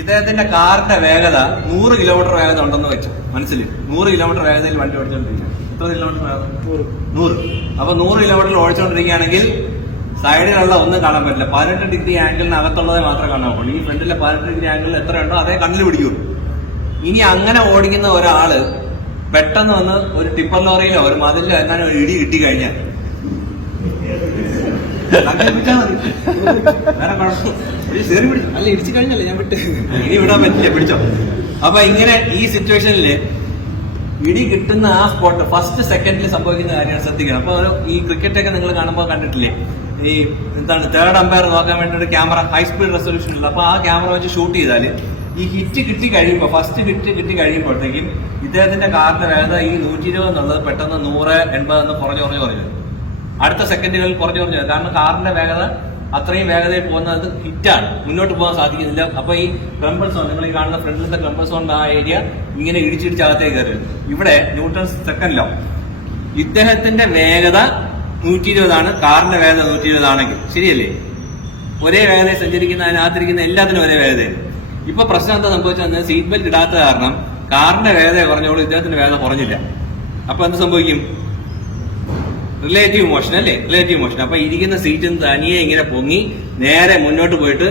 ഇദ്ദേഹത്തിന്റെ കാറിന്റെ വേഗത നൂറ് കിലോമീറ്റർ വേഗത ഉണ്ടെന്ന് വെച്ചു. മനസ്സിൽ നൂറ് കിലോമീറ്റർ വേഗതയിൽ വണ്ടി ഓടിച്ചോണ്ടിരിക്കുക എത്ര കിലോമീറ്റർ വേഗത? നൂറ്. അപ്പൊ നൂറ് കിലോമീറ്റർ ഓടിച്ചോണ്ടിരിക്കുകയാണെങ്കിൽ സൈഡിലുള്ള ഒന്നും കാണാൻ പറ്റില്ല. പതിനെട്ട് ഡിഗ്രി ആംഗിളിന് അകത്തുള്ളതേ മാത്രമേ കാണാൻ പറ്റുള്ളൂ. ഈ ഫ്രണ്ടിലെ പതിനെട്ട് ഡിഗ്രി ആംഗിളിൽ എത്ര ഉണ്ടോ അതേ കണ്ണിൽ പിടിക്കൂ. ഇനി അങ്ങനെ ഓടിക്കുന്ന ഒരാൾ പെട്ടെന്ന് വന്ന് ഒരു ടിപ്പർ ലോറിയിലോ ഒരു മതിലോ എന്നാലും ഒരു ഇടി കിട്ടി കഴിഞ്ഞാൽ ഞാൻ ഇനി പറ്റില്ല പിടിച്ചോ അപ്പൊ ഇങ്ങനെ ഈ സിറ്റുവേഷനിൽ ഇടി കിട്ടുന്ന ആ സ്പോട്ട് ഫസ്റ്റ് സെക്കൻഡിൽ സംഭവിക്കുന്ന കാര്യമാണ് ശ്രദ്ധിക്കണം അപ്പൊ ഈ ക്രിക്കറ്റ് ഒക്കെ നിങ്ങൾ കാണുമ്പോൾ കണ്ടിട്ടില്ലേ ഈ എന്താണ് തേർഡ് അമ്പയർ നോക്കാൻ വേണ്ടി ഒരു ക്യാമറ ഹൈ സ്പീഡ് റെസൊല്യൂഷൻ ഉള്ളത് അപ്പൊ ആ ക്യാമറ വെച്ച് ഷൂട്ട് ചെയ്താൽ ഈ ഹിറ്റ് കിട്ടി കഴിയുമ്പോൾ ഫസ്റ്റ് ഹിറ്റ് കിട്ടി കഴിയുമ്പോഴത്തേക്കും ഇദ്ദേഹത്തിന്റെ കാറിന്റെ വേഗത ഈ നൂറ്റി ഇരുപത് എന്നുള്ളത് പെട്ടെന്ന് നൂറ് എൺപത് എന്ന് കുറഞ്ഞു കുറഞ്ഞു കുറഞ്ഞു. അടുത്ത സെക്കൻഡുകളിൽ കുറഞ്ഞു കുറഞ്ഞു കാരണം കാറിന്റെ വേഗത അത്രയും വേഗതയിൽ പോകുന്നത് ഹിറ്റാണ്. മുന്നോട്ട് പോകാൻ സാധിക്കുന്നില്ല. അപ്പൊ ഈ ക്രംബിൾ സോൺ നിങ്ങൾ ഈ കാണുന്ന ഫ്രണ്ടിലത്തെ ക്രംബിൾ സോണിന്റെ ആ ഏരിയ ഇങ്ങനെ ഇടിച്ചിടിച്ച് അകത്തേക്ക് കയറി ഇവിടെ ന്യൂട്ടൺ സെക്കൻഡ് ലോ ഇദ്ദേഹത്തിന്റെ വേഗത നൂറ്റി ഇരുപതാണ് കാറിന്റെ വേഗത നൂറ്റി ഇരുപതാണെങ്കിൽ ശരിയല്ലേ? ഒരേ വേഗതയിൽ സഞ്ചരിക്കുന്ന അതിനകത്തിരിക്കുന്ന എല്ലാത്തിനും ഒരേ വേഗതയാണ് ഇപ്പൊ പ്രശ്നം എന്താ സംഭവിച്ചത് സീറ്റ് ബെൽറ്റ് ഇടാത്ത കാരണം കാറിന്റെ വേഗത കുറഞ്ഞോളൂ ഇദ്ദേഹത്തിന്റെ വേഗത കുറഞ്ഞില്ല. അപ്പൊ എന്ത് സംഭവിക്കും? റിലേറ്റീവ് മോഷൻ അല്ലേ? റിലേറ്റീവ് മോഷൻ അപ്പൊ ഇരിക്കുന്ന സീറ്റിൽ നിന്ന് തനിയെ ഇങ്ങനെ പൊങ്ങി നേരെ മുന്നോട്ട് പോയിട്ട്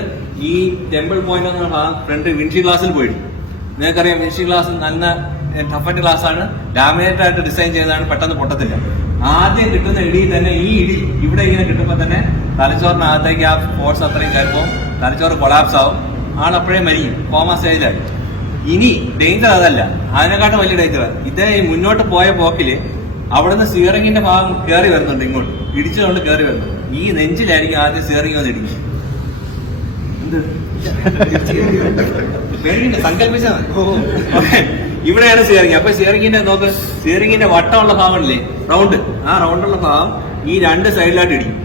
ഈ ടെമ്പിൾ പോയിന്റ് എന്ന പറഞ്ഞ ഫ്രണ്ട് വിൻഷി ഗ്ലാസ്സിൽ പോയിട്ട് നിങ്ങൾക്കറിയാം വിൻഷി ഗ്ലാസ് നല്ല ടഫറ്റ് ഗ്ലാസ് ആണ്. ഡാമിനേറ്റ് ആയിട്ട് ഡിസൈൻ ചെയ്തതാണ് പെട്ടെന്ന് പൊട്ടത്തില്ല. ആദ്യം കിട്ടുന്ന ഇടി തന്നെ ഈ ഇടി ഇവിടെ ഇങ്ങനെ കിട്ടുമ്പോൾ തന്നെ തലച്ചോറിനകത്തേക്ക് ആ ഫോഴ്സ് അത്രയും കയറുമ്പോൾ തലച്ചോറ് കൊളാപ്സ് ആവും. ആളപ്പോഴേ മരിക്കും. കോമ സ്റ്റേജിലായി ഇനി ഡേഞ്ചർ അതല്ല. അതിനെക്കാട്ടും വലിയ ഡേഞ്ചർ ഇതേ മുന്നോട്ട് പോയ പോക്കിൽ അവിടുന്ന് സിയറിങ്ങിന്റെ ഭാഗം കയറി വരുന്നുണ്ട് ഇങ്ങോട്ട്. ഇടിച്ചുകൊണ്ട് കയറി വരുന്നു ഈ നെഞ്ചിലായിരിക്കും ആദ്യം സിയറിങ് വന്ന് ഇടിക്കും. ഇവിടെയാണ് സിയറിങ് അപ്പൊ സിയറിങ്ങിന്റെ നോക്ക് സ്റ്റിയറിംഗിന്റെ വട്ടമുള്ള ഭാഗമല്ലേ? റൗണ്ട് ആ റൗണ്ടുള്ള ഭാഗം ഈ രണ്ട് സൈഡിലായിട്ട് ഇടിക്കും.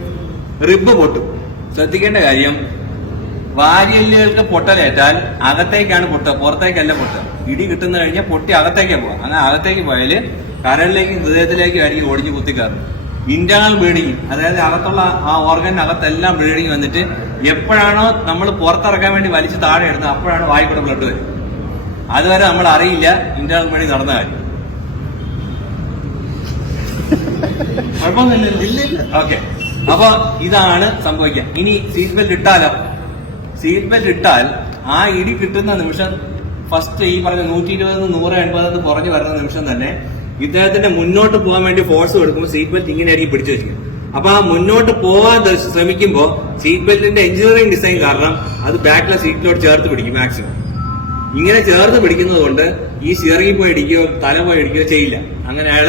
റിബ് പൊട്ടും. ശ്രദ്ധിക്കേണ്ട കാര്യം വാരിയല്ലുകൾക്ക് പൊട്ടലേറ്റാൽ അകത്തേക്കാണ് പൊട്ട പുറത്തേക്കല്ല പൊട്ട. ഇടി കിട്ടുന്ന കഴിഞ്ഞാൽ പൊട്ടി അകത്തേക്കേ പോകാം അങ്ങനെ അകത്തേക്ക് പോയാൽ കരളിലേക്കും ഹൃദയത്തിലേക്കും ആയിരിക്കും ഓടിഞ്ഞ് കുത്തിക്കാറ് ഇന്റേണൽ ബ്ലീഡിങ് അതായത് അകത്തുള്ള ആ ഓർഗൻ അകത്തെല്ലാം ബ്ലീഡിങ് വന്നിട്ട് എപ്പോഴാണോ നമ്മൾ പുറത്തിറക്കാൻ വേണ്ടി വലിച്ച് താഴെ ഇടുന്നത് അപ്പോഴാണ് വായിക്കൂടെ ബ്ലഡ് വരും അതുവരെ നമ്മൾ അറിയില്ല ഇന്റേണൽ ബ്ലീഡിങ് നടന്ന കാര്യം. ഓക്കെ അപ്പൊ ഇതാണ് സംഭവിക്കുക. ഇനി സീറ്റ് ബെൽറ്റ് ഇട്ടാലോ? സീറ്റ് ബെൽറ്റ് ഇട്ടാൽ ആ ഇടി കിട്ടുന്ന നിമിഷം ഫസ്റ്റ് ഈ പറഞ്ഞ നൂറ്റി ഇരുപത് നൂറ് എൺപത് എന്ന് കുറഞ്ഞു വരുന്ന നിമിഷം തന്നെ ഇദ്ദേഹത്തിന്റെ മുന്നോട്ട് പോകാൻ വേണ്ടി ഫോഴ്സ് കൊടുക്കുമ്പോൾ സീറ്റ് ബെൽറ്റ് ഇങ്ങനെ ആയിരിക്കും പിടിച്ചു വെച്ചിരിക്കും അപ്പൊ ആ മുന്നോട്ട് പോവാൻ ശ്രമിക്കുമ്പോൾ സീറ്റ് ബെൽറ്റിന്റെ എഞ്ചിനീയറിംഗ് ഡിസൈൻ കാരണം അത് ബാക്കിലെ സീറ്റിനോട് ചേർത്ത് പിടിക്കും മാക്സിമം ഇങ്ങനെ ചേർത്ത് പിടിക്കുന്നത് കൊണ്ട് ഈ ഷിയറിംഗ് പോയി ഇടിക്കുകയോ തല പോയി ഇടിക്കുകയോ ചെയ്യില്ല. അങ്ങനെ അയാൾ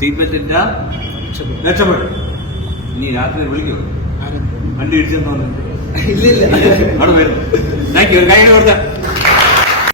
സീറ്റ് ബെൽറ്റിന്റെ രക്ഷപ്പെട്ടു രക്ഷപ്പെടും. ഇനി രാത്രി വിളിക്കോ. വണ്ടി ഇടിച്ചെന്ന് തോന്നുന്നു. ഇല്ല ഇല്ല അവിടെ വരുന്നു താങ്ക് യു ഒരു കൈ കൊടുത്ത